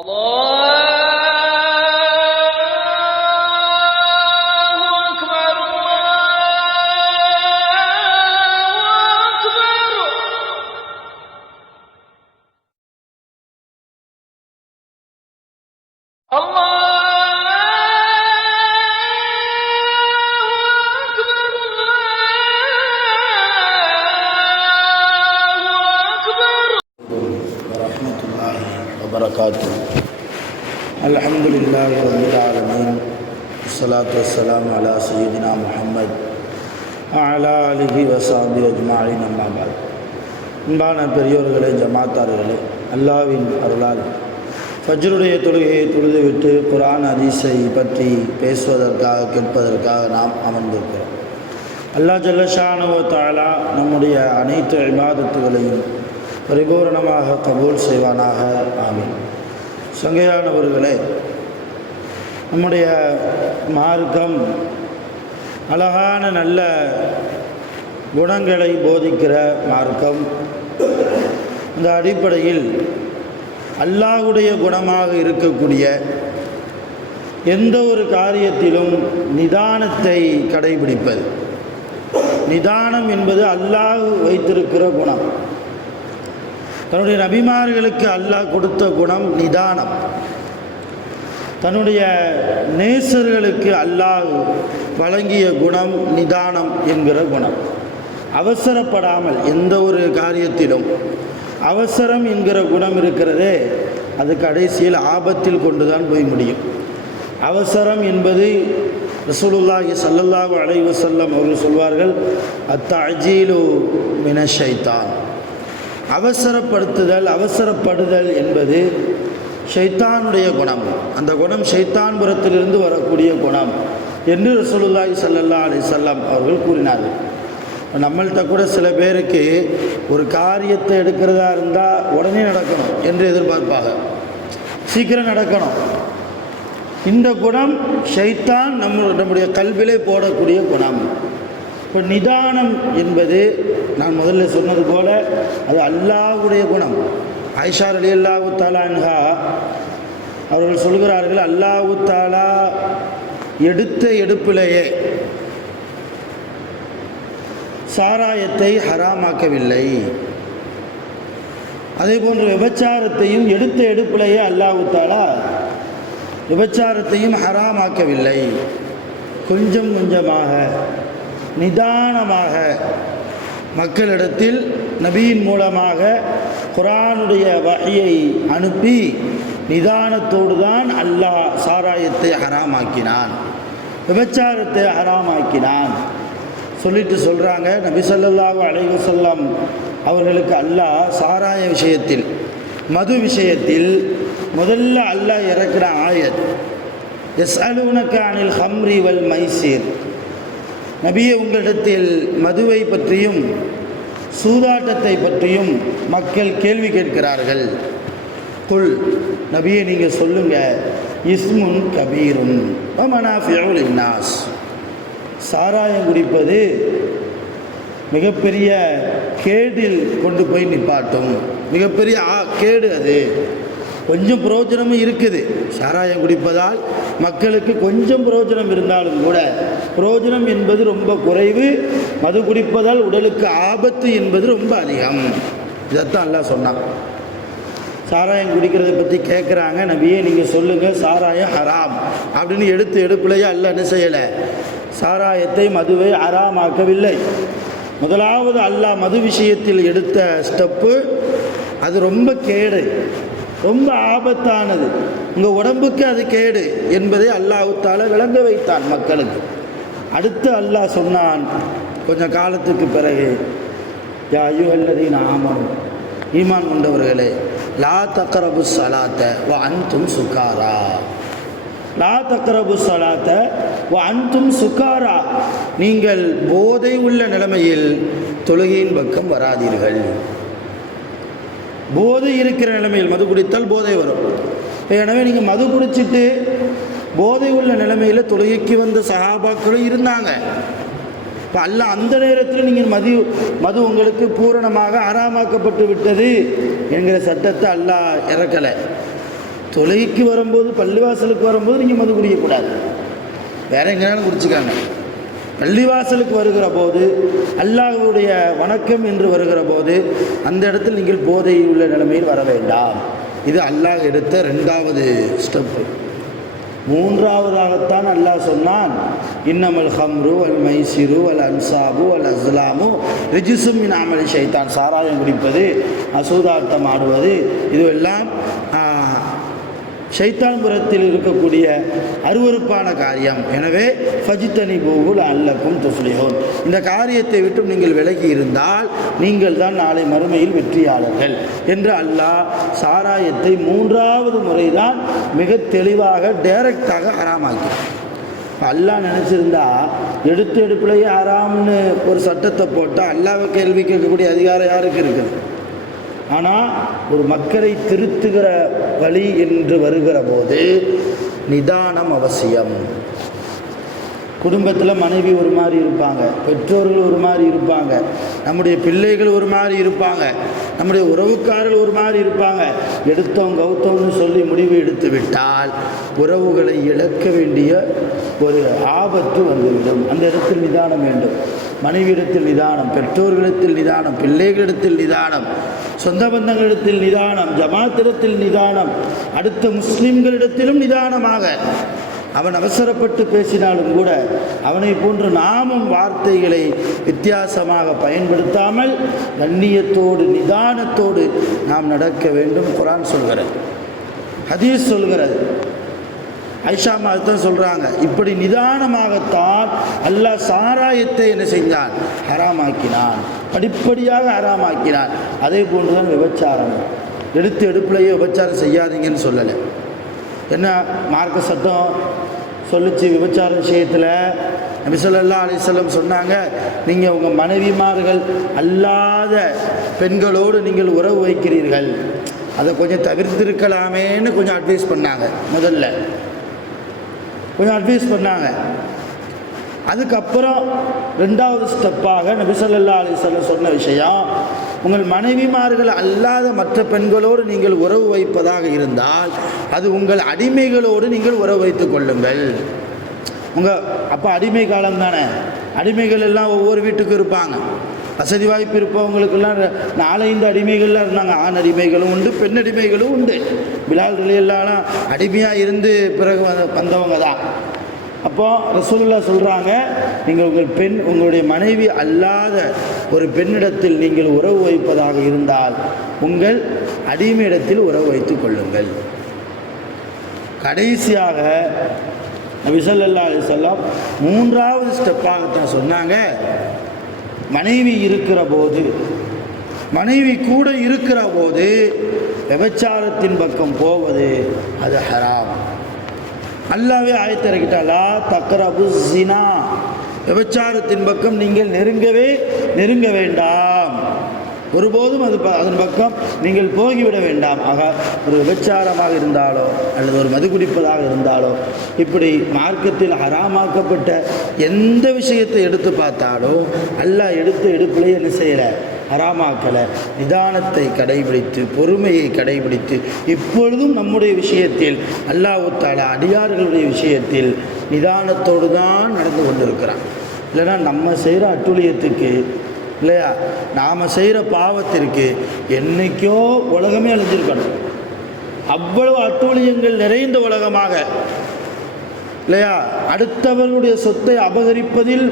Allah وبركاته الحمد لله رب العالمين والصلاة والسلام على سيدنا محمد وعلى آله وصحبه أجمعين أما بعد அன்பான பெரியோர்களே ஜமாத்தார்களே அல்லாவின் அருளால் ஃபஜ்ருடைய தொழுகையை தொழுதுவிட்டு குர்ஆன் ஹதீஸை பற்றி பேசுவதற்காக கேட்பதற்காக நாம் அமர்ந்திருக்கிறோம் அல்லாஹ் ஜல்லஷானுவ தாலா நம்முடைய அனைத்து இபாதத்துகளையும் பரிபூரணமாக கபூல் செய்வானாக. ஆமீன். சங்கையானவர்களே நம்முடைய மார்க்கம் அழகான நல்ல குணங்களை போதிக்கிற மார்க்கம். அந்த அடிப்படையில் அல்லாஹுடைய குணமாக இருக்கக்கூடிய எந்த ஒரு காரியத்திலும் நிதானத்தை கடைபிடிப்பது. நிதானம் என்பது அல்லாஹ் வைத்திருக்கிற குணம். தன்னுடைய நபிமார்களுக்கு அல்லாஹ் கொடுத்த குணம் நிதானம். தன்னுடைய நேசர்களுக்கு அல்லாஹ் வழங்கிய குணம் நிதானம் என்கிற குணம். அவசரப்படாமல் எந்த ஒரு காரியத்திலும் அவசரம் என்கிற குணம் இருக்கிறதே அது கடைசியில் ஆபத்தில் கொண்டு தான் போய் முடியும். அவசரம் என்பது ரசூலுல்லாஹி சல்லல்லாஹு அலைவசல்லம் அவர்கள் சொல்வார்கள் அத்த அஜீலு மின ஷைத்தான் அவசரப்படுத்துதல் அவசரப்படுதல் என்பது ஷைத்தானுடைய குணம். அந்த குணம் ஷைத்தான் புறத்திலிருந்து வரக்கூடிய குணம் என்று ரசூலுல்லாஹி சல்லல்லா அலி வஸல்லம் அவர்கள் கூறினார்கள். நம்மள்கிட்ட கூட சில பேருக்கு ஒரு காரியத்தை எடுக்கிறதா இருந்தால் உடனே நடக்கணும் என்று எதிர்பார்ப்பாங்க. சீக்கிரம் நடக்கணும். இந்த குணம் ஷைத்தான் நம்ம நம்முடைய கல்விலே போடக்கூடிய குணம். இப்போ நிதானம் என்பது நான் முதல்ல சொன்னது போல அது அல்லாஹ்வுடைய குணம். ஐஷா அலி அல்லாஹு தாலான்ஹா அவர்கள் சொல்கிறார்கள் அல்லாஹு தாலா எடுத்த எடுப்பிலேயே சாராயத்தை ஹராமாக்கவில்லை. அதே போன்று விபச்சாரத்தையும் எடுத்த எடுப்பிலேயே அல்லாஹு தாலா விபச்சாரத்தையும் ஹராமாக்கவில்லை. கொஞ்சம் கொஞ்சமாக நிதானமாக மக்களிடத்தில் நபியின் மூலமாக குரானுடைய வகையை அனுப்பி நிதானத்தோடு தான் அல்லாஹ் சாராயத்தை ஹராமாக்கினான் விபச்சாரத்தை ஹராமாக்கினான். சொல்லிட்டு சொல்கிறாங்க நபி ஸல்லல்லாஹு அலைஹி அவர்களுக்கு அல்லாஹ் சாராய விஷயத்தில் மது விஷயத்தில் முதல்ல அல்லாஹ் இறக்குற ஆயத் எஸ் அலுவனக்க அனில் ஹம்ரி வல் மைசீர் நபியே உங்களிடத்தில் மதுவை பற்றியும் சூதாட்டத்தை பற்றியும் மக்கள் கேள்வி கேட்கிறார்கள். குல் நபியை நீங்கள் சொல்லுங்கள் இஸ்முன் கபீரும் மனாஃபியுல் இன்னாஸ் சாராயம் குடிப்பது மிகப்பெரிய கேடில் கொண்டு போய் நிப்பாட்டும். மிகப்பெரிய ஆ கேடு அது. கொஞ்சம் பிரயோஜனமும் இருக்குது. சாராயம் குடிப்பதால் மக்களுக்கு கொஞ்சம் பிரயோஜனம் இருந்தாலும் கூட பிரயோஜனம் என்பது ரொம்ப குறைவு. மது குடிப்பதால் உடலுக்கு ஆபத்து என்பது ரொம்ப அதிகம். இதைத்தான் எல்லாம் சொன்னான். சாராயம் குடிக்கிறத பற்றி கேட்குறாங்க நபியே நீங்கள் சொல்லுங்கள் சாராயம் ஹராம். அப்படின்னு எடுத்து எடுப்பிலையே அல்ல என்ன செய்யலை? சாராயத்தை மதுவை ஹராமாக்கவில்லை. முதலாவது அல்லாஹ் மது விஷயத்தில் எடுத்த ஸ்டெப்பு அது ரொம்ப கேடு. ரொம்ப ஆபத்தானது. உங்கள் உடம்புக்கு அது கேடு என்பதை அல்லாஹுத்தால விளங்க வைத்தான் மக்களுக்கு. அடுத்து அல்லாஹ் சொன்னான் கொஞ்சம் காலத்துக்கு பிறகு யா நான் ஆமாம் ஈமான் கொண்டவர்களே லா தக்கரபு சலாத்த வ அன்தும் சுக்காரா லா தக்கரபு சலாத்த வ அன்தும் சுக்காரா நீங்கள் போதை உள்ள நிலைமையில் தொழுகையின் பக்கம் வராதீர்கள். போதை இருக்கிற நிலைமையில் மது குடித்தால் போதை வரும். எனவே நீங்கள் மது குடிச்சிட்டு போதை உள்ள நிலைமையில் தொழுகைக்கு வந்த சகாபாக்களும் இருந்தாங்க. இப்போ அல்ல அந்த நேரத்தில் நீங்கள் மது மது உங்களுக்கு பூரணமாக ஆறாமாக்கப்பட்டு விட்டது என்கிற சட்டத்தை அல்லா இறக்கலை. தொலைக்கு வரும்போது பள்ளிவாசலுக்கு வரும்போது நீங்கள் மது குடிக்கக்கூடாது. வேற எங்கேனாலும் குடிச்சுக்காங்க. பள்ளிவாசலுக்கு வருகிற போது அல்லாஹ்வுடைய வணக்கம் என்று வருகிற போது அந்த இடத்தில் நீங்கள் போதையில் உள்ள நிலைமையில் வர வேண்டாம். இது அல்லாஹ் எடுத்த ரெண்டாவது ஸ்டெப்பு மூன்றாவதாகத்தான் அல்லாஹ் சொன்னான் இன்னமல் ஹம்ரு அல் மைசிரு அல் அன்சாபு அல் அஸ்லாமு ரிஜிசும் இன் அமலி ஷைத்தான். சாராயம் குடிப்பது அசூதார்த்தம் ஆடுவது இதுவெல்லாம் சைத்தான்புரத்தில் ஷைத்தான்புரத்தில் இருக்கக்கூடிய அருவருப்பான காரியம். எனவே ஃபஜித்தனி பூகுல் அல்லக்கும் துஃப்லிஹோன் இந்த காரியத்தை விட்டு நீங்கள் விலகி இருந்தால் நீங்கள் தான் நாளை மறுமையில் வெற்றியாளர்கள் என்று அல்லாஹ் சாராயத்தை மூன்றாவது முறைதான் மிக தெளிவாக டைரக்டாக ஹராமாக்கி. அல்லாஹ் நினச்சிருந்தா எடுத்து எடுப்புலையே ஹராம்னு ஒரு சட்டத்தை போட்டால் அல்லாவை கேள்வி கேட்கக்கூடிய அதிகாரம் யாருக்கு இருக்குது? ஆனால் ஒரு மக்களை திருத்துகிற வழி என்று வருகிற போது நிதானம் அவசியம். குடும்பத்தில் மனைவி ஒரு மாதிரி இருப்பாங்க பெற்றோர்கள் ஒரு மாதிரி இருப்பாங்க நம்முடைய பிள்ளைகள் ஒரு மாதிரி இருப்பாங்க நம்முடைய உறவுக்காரர்கள் ஒரு மாதிரி இருப்பாங்க. எடுத்தோம் கௌத்தம்னு சொல்லி முடிவு எடுத்து விட்டால் உறவுகளை இழக்க வேண்டிய ஒரு ஆபத்து வந்துவிடும். அந்த இடத்தில் நிதானம் வேண்டும். மனைவியிடத்தில் நிதானம் பெற்றோர்களிடத்தில் நிதானம் பிள்ளைகளிடத்தில் நிதானம். சொந்த பந்தங்களிடத்தில் நிதானம் ஜமாத்திடத்தில் நிதானம் அடுத்த முஸ்லிம்களிடத்திலும் நிதானமாக. அவன் அவசரப்பட்டு பேசினாலும் கூட அவனை போன்று நாமும் வார்த்தைகளை வித்தியாசமாக பயன்படுத்தாமல் கண்ணியத்தோடு நிதானத்தோடு நாம் நடக்க வேண்டும் குரான் சொல்கிறது. ஹதீஸ் சொல்கிறது. ஐஷாமா தான் சொல்கிறாங்க இப்படி நிதானமாகத்தான் அல்லாஹ் சாராயத்தை என்ன செஞ்சான் ஹராமாக்கினான். படிப்படியாக ஆறாமாக்கினார் அதே போன்றுதான் விபச்சாரம். எடுத்து எடுப்புலையே விபச்சாரம் செய்யாதீங்கன்னு சொல்லலை. என்ன மார்க்க சட்டம் சொல்லுச்சு விபச்சார விஷயத்தில்? நபிசல்லா அலிசல்லம் சொன்னாங்க நீங்கள் உங்கள் மனைவிமார்கள் அல்லாத பெண்களோடு நீங்கள் உறவு வைக்கிறீர்கள். அதை கொஞ்சம் தவிர்த்திருக்கலாமேன்னு கொஞ்சம் அட்வைஸ் பண்ணாங்க முதல்ல. கொஞ்சம் அட்வைஸ் பண்ணாங்க. அதுக்கப்புறம் ரெண்டாவது ஸ்டெப்பாக நபிசல்லா அலிசல்ல சொன்ன விஷயம் உங்கள் மனைவிமார்கள் அல்லாத மற்ற பெண்களோடு நீங்கள் உறவு வைப்பதாக இருந்தால் அது உங்கள் அடிமைகளோடு நீங்கள் உறவு வைத்துக் கொள்ளுங்கள். உங்கள் அப்போ அடிமை காலம் தானே? அடிமைகள் எல்லாம் ஒவ்வொரு வீட்டுக்கும் இருப்பாங்க. வசதி வாய்ப்பு இருப்பவங்களுக்கெல்லாம் நாலஞ்சு அடிமைகள்லாம் இருந்தாங்க. ஆண் அடிமைகளும் உண்டு பெண் அடிமைகளும் உண்டு. பிலால் எல்லாம் அடிமையாக இருந்து பிறகு வந்த- வந்தவங்க தான். அப்போ ரசூலுல்லா சொல்கிறாங்க நீங்கள் உங்கள் பெண் உங்களுடைய மனைவி அல்லாத ஒரு பெண்ணிடத்தில் நீங்கள் உறவு வைப்பதாக இருந்தால் உங்கள் அடிமையிடத்தில் உறவு வைத்துக் கொள்ளுங்கள். கடைசியாக நபிசல்லா அலிசல்லாம் மூன்றாவது ஸ்டெப்பாகத்தான் சொன்னாங்க. மனைவி இருக்கிற போது மனைவி கூட இருக்கிற போது விபச்சாரத்தின் பக்கம் போவது அது ஹராம். அல்லாவே ஆயத்திறக்கிட்டாலா தக்கரபு ஜினா விபச்சாரத்தின் பக்கம் நீங்கள் நெருங்கவே நெருங்க வேண்டாம். ஒருபோதும் அது ப- அதன் பக்கம் நீங்கள் போகிவிட வேண்டாம். ஆக ஒரு விபச்சாரமாக இருந்தாலோ அல்லது ஒரு மது குடிப்பதாக இருந்தாலோ இப்படி மார்க்கத்தில் ஹராமாக்கப்பட்ட எந்த விஷயத்தை எடுத்து பார்த்தாலும் அல்லாஹ் எடுத்து எடுப்பிலே என்ன செய்யலை ஹராமாக்கலை நிதானத்தை கடைபிடித்து பொறுமையை கடைபிடித்து இப்பொழுதும் நம்முடைய விஷயத்தில் அல்லாஹ் அடியார்களுடைய விஷயத்தில் நிதானத்தோடு தான் நடந்து கொண்டிருக்கிறான். இல்லைன்னா நம்ம செய்கிற அட்டுழியத்துக்கு இல்லையா? நாம் செய்கிற பாவத்திற்கு என்னைக்கோ உலகமே அழிஞ்சிருக்கணும். அவ்வளவு அட்டூழியங்கள் நிறைந்த உலகமாக இல்லையா? அடுத்தவர்களுடைய சொத்தை அபகரிப்பதில்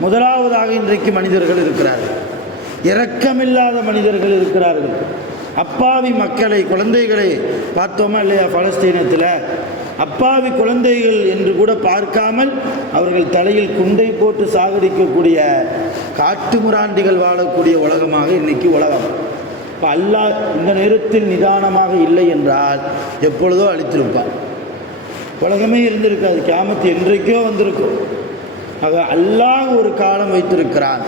முதலாவதாக இன்றைக்கு மனிதர்கள் இருக்கிறார்கள். இரக்கமில்லாத மனிதர்கள் இருக்கிறார்கள். அப்பாவி மக்களை குழந்தைகளை பார்த்தோமா இல்லையா பலஸ்தீனத்தில்? அப்பாவி குழந்தைகள் என்று கூட பார்க்காமல் அவர்கள் தலையில் குண்டை போட்டு சாகடிக்கக்கூடிய காட்டுமுராண்டிகள் வாழக்கூடிய உலகமாக இன்னைக்கு உலகம். இப்போ அல்லாஹ் இந்த நேரத்தில் நிதானமாக இல்லை என்றால் எப்பொழுதோ அழித்திருப்பார் உலகமே இருந்திருக்காது. கேமத்து என்றைக்கோ வந்திருக்கும். ஆக அல்லாஹ் ஒரு காலம் வைத்திருக்கிறான்.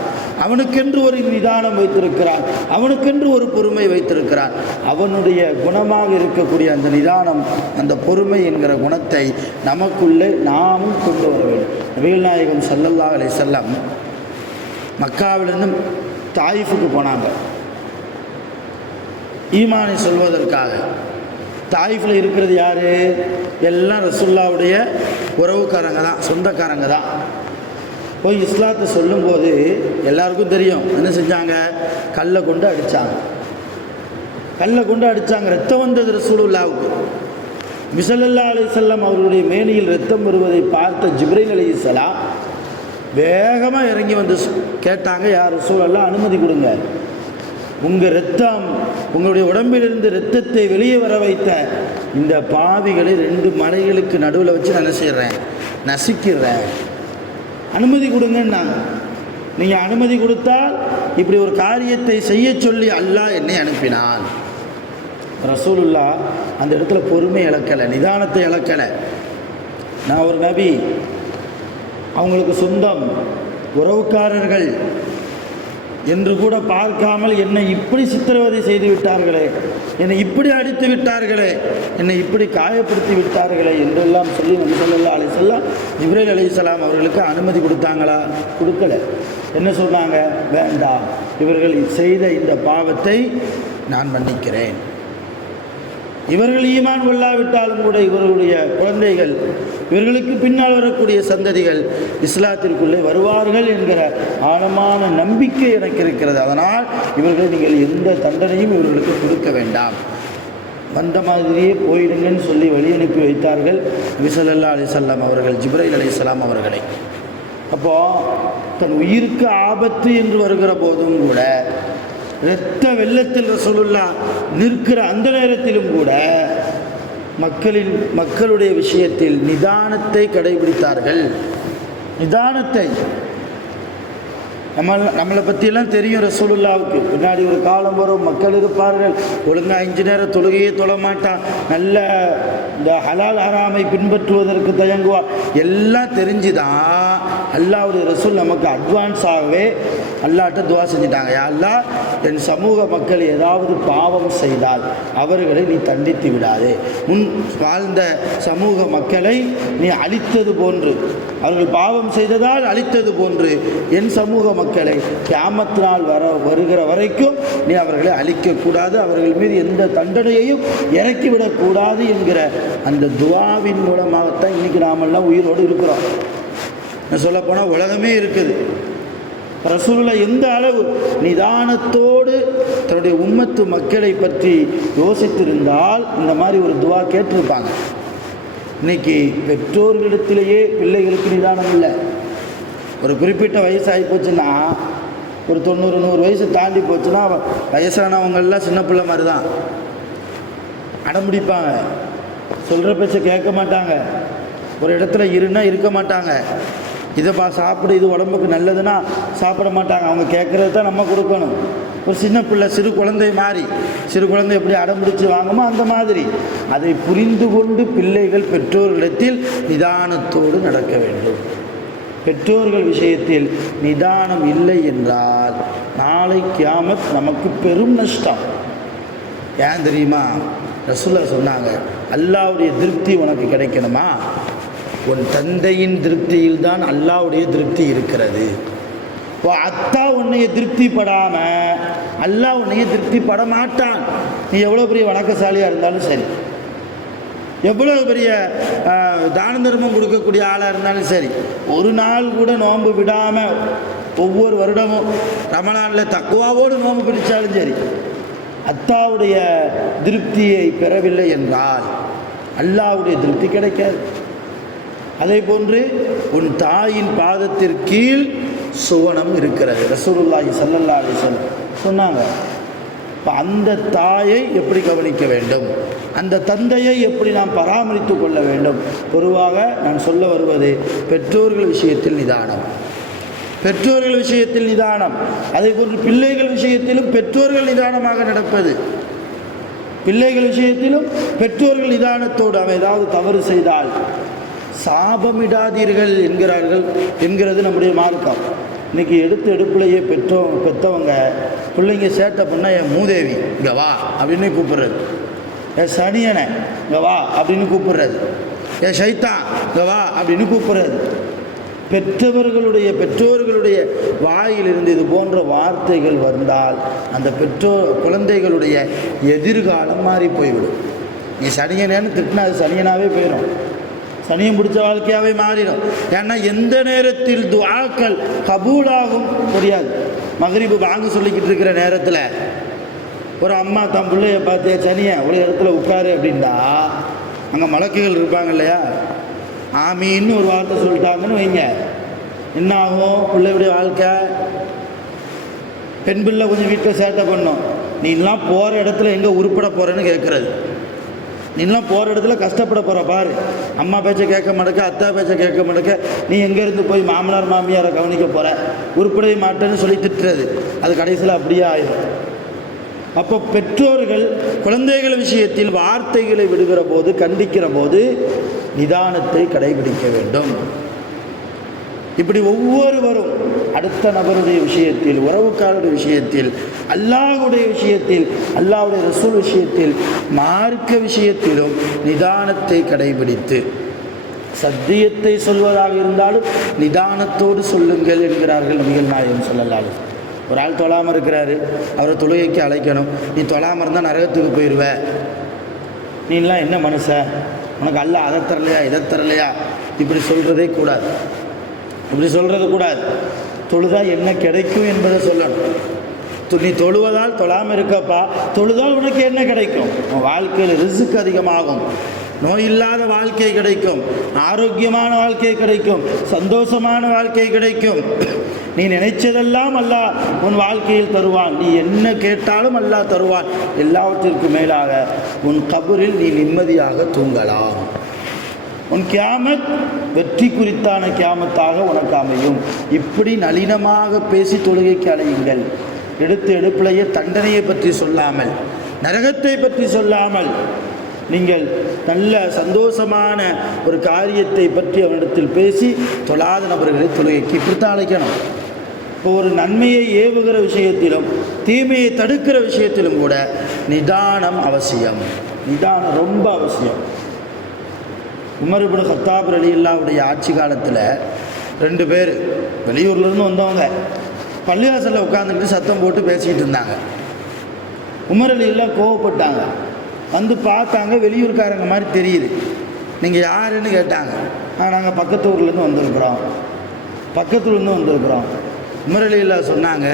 அவனுக்கென்று ஒரு நிதானம் வைத்திருக்கிறான். அவனுக்கென்று ஒரு பொறுமை வைத்திருக்கிறான். அவனுடைய குணமாக இருக்கக்கூடிய அந்த நிதானம் அந்த பொறுமை என்கிற குணத்தை நமக்குள்ளே நாமும் கொண்டு வர வேண்டும். நபிகள் நாயகம் சல்லல்லா அலை செல்லம் மக்காவிலிருந்து தாயிஃபுக்கு போனாங்க. ஈமானை சொல்வதற்காக. தாயிஃபில் இருக்கிறது யார்? எல்லாம் ரசுல்லாவுடைய உறவுக்காரங்க தான் சொந்தக்காரங்க தான். போய் இஸ்லாத்தை சொல்லும்போது எல்லாருக்கும் தெரியும். என்ன செஞ்சாங்க? கல்லை கொண்டு அடித்தாங்க கல்லை கொண்டு அடித்தாங்க ரத்தம் வந்தது ரசூலுல்லாவுக்கு. மிசல்லல்லா அலிசல்லாம் அவர்களுடைய மேனியில் ரத்தம் வருவதை பார்த்த ஜிப்ரைல் இஸ்லாம் வேகமாக இறங்கி வந்து கேட்டாங்க யார் ரசூலெல்லாம் அனுமதி கொடுங்க. உங்கள் ரத்தம் உங்களுடைய உடம்பிலிருந்து ரத்தத்தை வெளியே வர வைத்த இந்த பாவிகளை ரெண்டு மலைகளுக்கு நடுவில் வச்சு நான் என்ன செய்கிறேன் நசுக்கிறேன் அனுமதி கொடுங்கன்னாங்க. நீங்கள் அனுமதி கொடுத்தால் இப்படி ஒரு காரியத்தை செய்ய சொல்லி அல்லாஹ் என்னை அனுப்பினான். ரசூலுல்லா அந்த இடத்துல பொறுமை இழக்கலை நிதானத்தை இழக்கலை. நான் ஒரு நபி அவங்களுக்கு சொந்தம் உறவுக்காரர்கள் என்று கூட பார்க்காமல் என்னை இப்படி சித்திரவதை செய்து விட்டார்களே என்னை இப்படி அடித்து விட்டார்களே என்னை இப்படி காயப்படுத்தி விட்டார்களே என்றெல்லாம் சொல்லி நபி ஸல்லல்லாஹு அலைஹி வஸல்லம் ஜிப்ரீல் அவர்களுக்கு அனுமதி கொடுத்தாங்களா? கொடுக்கல. என்ன சொன்னாங்க? வேண்டாம். இவர்கள் செய்த இந்த பாவத்தை நான் மன்னிக்கிறேன். இவர்கள் ஈமான் கொள்ளாவிட்டாலும் கூட இவர்களுடைய குழந்தைகள் இவர்களுக்கு பின்னால் வரக்கூடிய சந்ததிகள் இஸ்லாத்திற்குள்ளே வருவார்கள் என்கிற ஆழமான நம்பிக்கை எனக்கு இருக்கிறது. அதனால் இவர்கள் நீங்கள் எந்த தண்டனையும் இவர்களுக்கு கொடுக்க வேண்டாம். வந்த மாதிரியே போயிடுங்கன்னு சொல்லி வழி அனுப்பி வைத்தார்கள் விசலல்லா அலிசல்லாம் அவர்கள் ஜிப்ரைல் அலிசலாம் அவர்களை. அப்போது தன் உயிருக்கு ஆபத்து என்று வருகிற போதும் கூட இரத்த வெள்ளத்தில் ரசூலுல்லா நிற்கிற அந்த நேரத்திலும் கூட மக்களின் மக்களுடைய விஷயத்தில் நிதானத்தை கடைபிடித்தார்கள். நிதானத்தை. நம்ம நம்மளை பற்றியெல்லாம் தெரியும் ரசூலுல்லாவுக்கு. பின்னாடி ஒரு காலம் வரும் மக்கள் இருப்பார்கள். ஒழுங்காக அஞ்சு நேரம் தொழுகையே தொழ மாட்டான். நல்ல இந்த ஹலால் ஹராமை பின்பற்றுவதற்கு தயங்குவா எல்லாம் தெரிஞ்சுதான் அல்லாவுடைய ரசூல் நமக்கு அட்வான்ஸாகவே அல்லாட்ட துவா செஞ்சிட்டாங்க. யா என் சமூக மக்கள் ஏதாவது பாவம் செய்தால் அவர்களை நீ தண்டித்து விடாதே. முன் வாழ்ந்த சமூக மக்களை நீ அழித்தது போன்று அவர்கள் பாவம் செய்ததால் அழித்தது போன்று என் சமூக மக்களை கிராமத்தினால் நாள் வர வருகிற வரைக்கும் நீ அவர்களை அழிக்கக்கூடாது அவர்கள் மீது எந்த தண்டனையையும் இறக்கிவிடக்கூடாது என்கிற அந்த துவாவின் மூலமாகத்தான் இன்னைக்கு நாமெல்லாம் உயிரோடு இருக்கிறோம். சொல்லப்போனால் உலகமே இருக்குது. ரசூலுல்லா எந்த அளவு நிதானத்தோடு தன்னுடைய உம்மத்து மக்களை பற்றி யோசித்திருந்தால் இந்த மாதிரி ஒரு துவா கேட்டிருப்பாங்க. இன்னைக்கு பெற்றோர்களிடத்திலேயே பிள்ளைகளுக்கு நிதானம் இல்லை. ஒரு குறிப்பிட்ட வயசாகி போச்சுன்னா ஒரு தொண்ணூறு நூறு வயசு தாண்டி போச்சுன்னா வயசானவங்கெல்லாம் சின்ன பிள்ளை மாதிரி தான் அடம்பிடிப்பாங்க. சொல்கிற பேச்சை கேட்க மாட்டாங்க. ஒரு இடத்துல இருன்னா இருக்க மாட்டாங்க. இதைப்பா சாப்பிடு இது உடம்புக்கு நல்லதுன்னா சாப்பிட மாட்டாங்க. அவங்க கேட்குறது தான் நம்ம கொடுக்கணும். ஒரு சின்ன பிள்ளை சிறு குழந்தை மாறி சிறு குழந்தை எப்படி அடம்பிடிச்சு வாங்குமோ அந்த மாதிரி. அதை புரிந்து கொண்டு பிள்ளைகள் பெற்றோர்களிடத்தில் நிதானத்தோடு நடக்க வேண்டும். பெற்றோர்கள் விஷயத்தில் நிதானம் இல்லை என்றால் நாளை கியாமத் நமக்கு பெரும் நஷ்டம். ஏன் தெரியுமா? ரசுல்லா சொன்னாங்க அல்லாவுடைய திருப்தி உனக்கு கிடைக்கணுமா? உன் தந்தையின் திருப்தியில் தான் அல்லாவுடைய திருப்தி இருக்கிறது. ஓ அத்தா உன்னைய திருப்திப்படாமல் அல்லாஹ் உன்னைய திருப்திப்பட மாட்டான் நீ எவ்வளோ பெரிய வணக்கசாலியாக இருந்தாலும் சரி. எவ்வளோ பெரிய தான தர்மம் கொடுக்கக்கூடிய ஆளாக இருந்தாலும் சரி. ஒரு நாள் கூட நோன்பு விடாமல் ஒவ்வொரு வருடமும் ரமணானில் தக்குவாவோடு நோன்பு பிடிச்சாலும் சரி அத்தாவுடைய திருப்தியை பெறவில்லை என்றால் அல்லாவுடைய திருப்தி கிடைக்காது. அதே போன்று உன் தாயின் பாதத்திற்கீழ் சுவனம் இருக்கிறது. ரசூலுல்லாஹி சல்லல்லா அலி சொன்னாங்க இப்போ அந்த தாயை எப்படி கவனிக்க வேண்டும்? அந்த தந்தையை எப்படி நாம் பராமரித்து கொள்ள வேண்டும்? பொதுவாக நான் சொல்ல வருவது பெற்றோர்கள் விஷயத்தில் நிதானம். பெற்றோர்கள் விஷயத்தில் நிதானம். அதே போன்று பிள்ளைகள் விஷயத்திலும் பெற்றோர்கள் நிதானமாக நடப்பது. பிள்ளைகள் விஷயத்திலும் பெற்றோர்கள் நிதானத்தோடு அவன் ஏதாவது தவறு செய்தால் சாபமிடாதீர்கள் என்கிறார்கள் என்கிறது நம்முடைய மார்க்கம். இன்னைக்கு எடுத்து எடுப்புலையே பெற்றோம் பெற்றவங்க பிள்ளைங்க சேட்டை பண்ணால் என் மூதேவி இங்கே வா அப்படின்னு கூப்பிடுறது. என் சனியனை இங்கே வா அப்படின்னு கூப்பிடுறது. என் சைத்தான் இங்கே வா அப்படின்னு கூப்பிடுறது. பெற்றவர்களுடைய பெற்றோர்களுடைய வாயிலிருந்து இது போன்ற வார்த்தைகள் வந்தால் அந்த பெற்றோர் குழந்தைகளுடைய எதிர்காலம் மாறி போய்விடும். நீ சனியனேன்னு திட்டினா அது சனியனாகவே போயிடும் சனியும் பிடிச்ச வாழ்க்கையாகவே மாறிடும். ஏன்னா எந்த நேரத்தில் துவாக்கள் கபூலாகும் தெரியாது மகரிப்பு வாங்க சொல்லிக்கிட்டு இருக்கிற நேரத்தில் ஒரு அம்மா தம் பிள்ளைய பார்த்தே சனியை ஒரு இடத்துல உட்காரு அப்படின்னா அங்கே மலக்குகள் இருப்பாங்க இல்லையா? ஆமின்னு ஒரு வார்த்தை சொல்லிட்டாங்கன்னு வைங்க. என்ன ஆகும் பிள்ளையுடைய வாழ்க்கை. பெண் பிள்ளை கொஞ்சம் வீட்டில் சேட்டை பண்ணும். நீலாம் போகிற இடத்துல எங்கே உருப்பட போகிறேன்னு கேட்குறது நீலாம் போகிற இடத்துல கஷ்டப்பட போகிற பாரு. அம்மா பேச்சை கேட்க மாட்டேக்க அத்தா பேச்சை கேட்க மாட்டேக்க நீ எங்கேருந்து போய் மாமனார் மாமியாரை கவனிக்க போகிற உருப்படவே மாட்டேன்னு சொல்லி திட்டுறது அது கடைசியில் அப்படியே ஆயிடும் அப்போ பெற்றோர்கள் குழந்தைகள் விஷயத்தில் வார்த்தைகளை விடுகிற போது கண்டிக்கிற போது நிதானத்தை கடைபிடிக்க வேண்டும். இப்படி ஒவ்வொருவரும் அடுத்த நபருடைய விஷயத்தில் உறவுக்காரருடைய விஷயத்தில் அல்லாஹ்வுடைய விஷயத்தில் அல்லாஹ்வுடைய ரசூல் விஷயத்தில் மார்க்க விஷயத்திலும் நிதானத்தை கடைபிடித்து சத்தியத்தை சொல்வதாக இருந்தாலும் நிதானத்தோடு சொல்லுங்கள் என்கிறார்கள் நபிகள் நாயகம் சொல்லலாலும் ஒரு ஆள் தொழாமல் இருக்கிறாரு அவரை தொழுகைக்கு அழைக்கணும். நீ தொழாமல் இருந்தால் நரகத்துக்கு போயிடுவ நீலாம் என்ன மனுஷ? உனக்கு அல்ல அதை தரலையா இதை தரலையா? இப்படி சொல்கிறதே கூடாது. இப்படி சொல்கிறது கூடாது. தொழுதா என்ன கிடைக்கும் என்பதை சொல்லணும். நீ தொழுவதால் தொழாமல் இருக்கப்பா. தொழுதால் உனக்கு என்ன கிடைக்கும்? உன் வாழ்க்கையில் ரிசுக்கு அதிகமாகும். நோய் இல்லாத வாழ்க்கை கிடைக்கும். ஆரோக்கியமான வாழ்க்கை கிடைக்கும். சந்தோஷமான வாழ்க்கை கிடைக்கும். நீ நினைச்சதெல்லாம் அல்லா உன் வாழ்க்கையில் தருவான். நீ என்ன கேட்டாலும் அல்லாஹ் தருவான். எல்லாவற்றிற்கும் மேலாக உன் கபரில் நீ நிம்மதியாக தூங்கலாம். உன் கியாமத் வெற்றி குறித்தான கியாமத்தாக உனக்கு அமையும். இப்படி நளினமாக பேசி தொழுகைக்கு அடையுங்கள் எடுத்த எடுப்பிலேயே தண்டனையை பற்றி சொல்லாமல் நரகத்தை பற்றி சொல்லாமல் நீங்கள் நல்ல சந்தோஷமான ஒரு காரியத்தை பற்றி அவனிடத்தில் பேசி தொழாத நபர்களை தொழுகைக்கு இப்படித்தான் அழைக்கணும். இப்போ ஒரு நன்மையை ஏவுகிற விஷயத்திலும் தீமையை தடுக்கிற விஷயத்திலும் கூட நிதானம் அவசியம். நிதானம் ரொம்ப அவசியம். உமர் இப்னு கத்தாப் ஆட்சி காலத்தில் ரெண்டு பேர் வெளியூர்லேருந்து வந்தவங்க. பள்ளிவாசலில் உட்காந்துக்கிட்டு சத்தம் போட்டு பேசிக்கிட்டு இருந்தாங்க. உமர் அலியெல்லாம் கோவப்பட்டாங்க. வந்து பார்த்தாங்க வெளியூர்காரங்க மாதிரி தெரியுது. நீங்கள் யாருன்னு கேட்டாங்க. ஆ நாங்கள் பக்கத்து ஊர்லேருந்து வந்திருக்கிறோம். பக்கத்துலேருந்து வந்திருக்கிறோம். உமர் அலியுல்லா சொன்னாங்க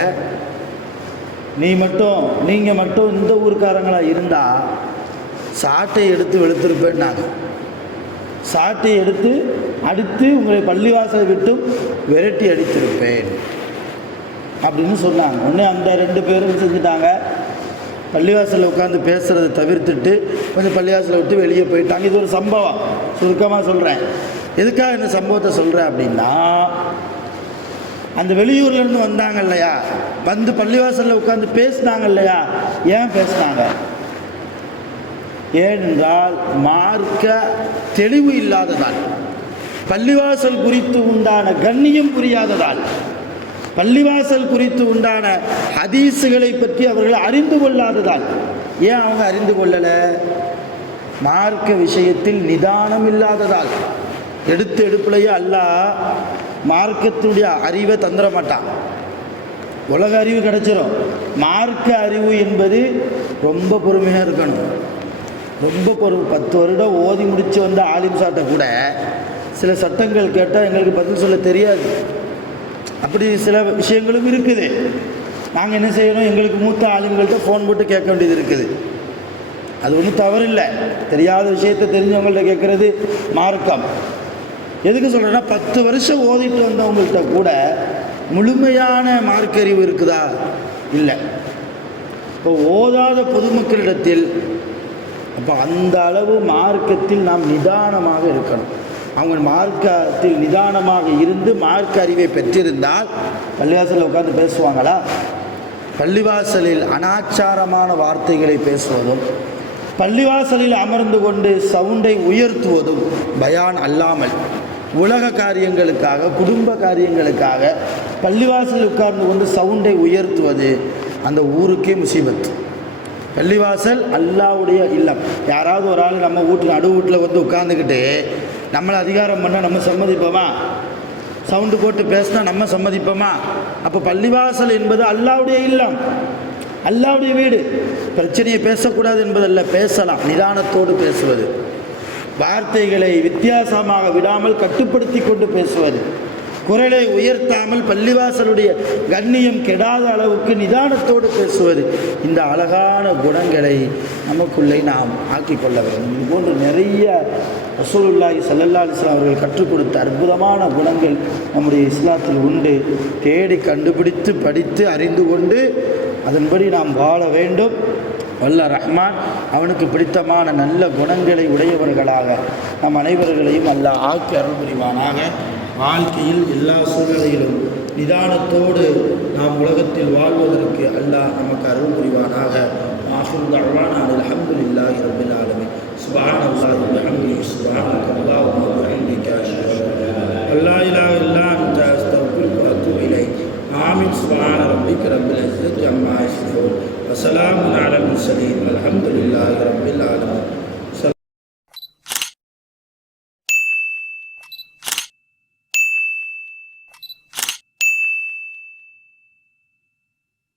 நீ மட்டும் நீங்கள் மட்டும் இந்த ஊர்க்காரங்களா இருந்தால் சாட்டை எடுத்து வெளுத்திருப்பேன்னாங்க. சாட்டை எடுத்து அடுத்து உங்களை பள்ளிவாசலை விட்டும் விரட்டி அடித்திருப்பேன். அப்படின்னு சொன்னாங்க. உடனே அந்த ரெண்டு பேரும் செஞ்சுட்டாங்க? பள்ளிவாசலில் உட்காந்து பேசுகிறத தவிர்த்துட்டு கொஞ்சம் பள்ளிவாசலை விட்டு வெளியே போயிட்டாங்க. இது ஒரு சம்பவம். சுருக்கமாக சொல்கிறேன் எதுக்காக இந்த சம்பவத்தை சொல்கிறேன் அப்படின்னா அந்த வெளியூர்லேருந்து வந்தாங்க இல்லையா? வந்து பள்ளிவாசலில் உட்காந்து பேசினாங்க இல்லையா? ஏன் பேசினாங்க? ஏனென்றால் மார்க்க தெளிவு இல்லாததால் பள்ளிவாசல் குறித்து உண்டான கண்ணியம் புரியாததால் பள்ளிவாசல் குறித்து உண்டான ஹதீஸுகளை பற்றி அவர்கள் அறிந்து கொள்ளாததால். ஏன் அவங்க அறிந்து கொள்ளலை? மார்க்க விஷயத்தில் நிதானம் இல்லாததால். எடுத்து எடுப்புலையே அல்ல மார்க்கத்துடைய அறிவை தந்துட மாட்டான். உலக அறிவு கிடைச்சிடும் மார்க்க அறிவு என்பது ரொம்ப பொறுமையாக இருக்கணும். ரொம்ப பொறு பத்து வருடம் ஓதி முடித்து வந்த ஆலிம் சாட்டை கூட சில சட்டங்கள் கேட்டால் எங்களுக்கு பதில் சொல்ல தெரியாது. அப்படி சில விஷயங்களும் இருக்குது. நாங்கள் என்ன செய்யணும்? எங்களுக்கு மூத்த ஆளுங்கள்ட்ட ஃபோன் போட்டு கேட்க வேண்டியது இருக்குது. அது ஒன்றும் தவறில்லை. தெரியாத விஷயத்தை தெரிஞ்சவங்கள்ட்ட கேட்குறது மார்க்கம். எதுக்கு சொல்கிறேன்னா பத்து வருஷம் ஓதிட்டு வந்தவங்கள்ட்ட கூட முழுமையான மார்க்கறிவு இருக்குதா? இல்லை. இப்போ ஓதாத பொதுமக்களிடத்தில் அப்போ அந்த அளவு மார்க்கத்தில் நாம் நிதானமாக இருக்கணும். அவங்க மார்க்கத்தில் நிதானமாக இருந்து மார்க்க அறிவை பெற்றிருந்தால் பள்ளிவாசலில் உட்காந்து பேசுவாங்களா? பள்ளிவாசலில் அனாச்சாரமான வார்த்தைகளை பேசுவதும் பள்ளிவாசலில் அமர்ந்து கொண்டு சவுண்டை உயர்த்துவதும் பயான் அல்லாமல் உலக காரியங்களுக்காக குடும்ப காரியங்களுக்காக பள்ளிவாசலில் உட்கார்ந்து கொண்டு சவுண்டை உயர்த்துவது அந்த ஊருக்கே முசீபத்து. பள்ளிவாசல் அல்லாவுடைய இல்லம். யாராவது ஒரு ஆள் நம்ம வீட்டில் நடு வீட்டில் வந்து உட்காந்துக்கிட்டு நம்மளை அதிகாரம் பண்ணால் நம்ம சம்மதிப்போமா? சவுண்டு போட்டு பேசினா நம்ம சம்மதிப்போமா? அப்போ பள்ளிவாசல் என்பது அல்லாவுடைய இல்லம். அல்லாவுடைய வீடு. பிரச்சனையை பேசக்கூடாது என்பதல்ல பேசலாம். நிதானத்தோடு பேசுவது. வார்த்தைகளை வித்தியாசமாக விடாமல் கட்டுப்படுத்தி கொண்டு பேசுவது. குரலை உயர்த்தாமல் பள்ளிவாசலுடைய கண்ணியம் கெடாத அளவுக்கு நிதானத்தோடு பேசுவது இந்த அழகான குணங்களை நமக்குள்ளே நாம் ஆக்கிக் கொள்ள வேண்டும். இது போன்று நிறைய ரசூலுல்லாஹி சல்லல்லா அலைஹி அவர்கள் கற்றுக் கொடுத்த அற்புதமான குணங்கள் நம்முடைய இஸ்லாத்தில் உண்டு. தேடி கண்டுபிடித்து படித்து அறிந்து கொண்டு அதன்படி நாம் வாழ வேண்டும். வல்ல ரஹ்மான் அவனுக்கு பிடித்தமான நல்ல குணங்களை உடையவர்களாக நம் அனைவர்களையும் அல்ல ஆக்கி அருள் புரிவானாக. வாழ்க்கையில் எல்லா சூழ்நிலையிலும் நிதானத்தோடு நாம் உலகத்தில் வாழ்வதற்கு அல்லாஹ் நமக்கு அருள் புரிவானாக ஆஹும் தழ்வான அல்ஹம்துலில்லாஹி ரப்பில் ஆலமீன் சுப்ஹான அல்லாஹி வபிஹம்திஹி சுப்ஹானக அல்லாஹும்ம வபிஹம்திக அஷ்ஹது அல்லா இலாஹ இல்லா அன்த அஸ்தக்ஃபிருக வ அத்தூபு இலைக் آمين سبحان ربك رب العزة عما يصفون وسلام على المرسلين والحمد لله رب العالمين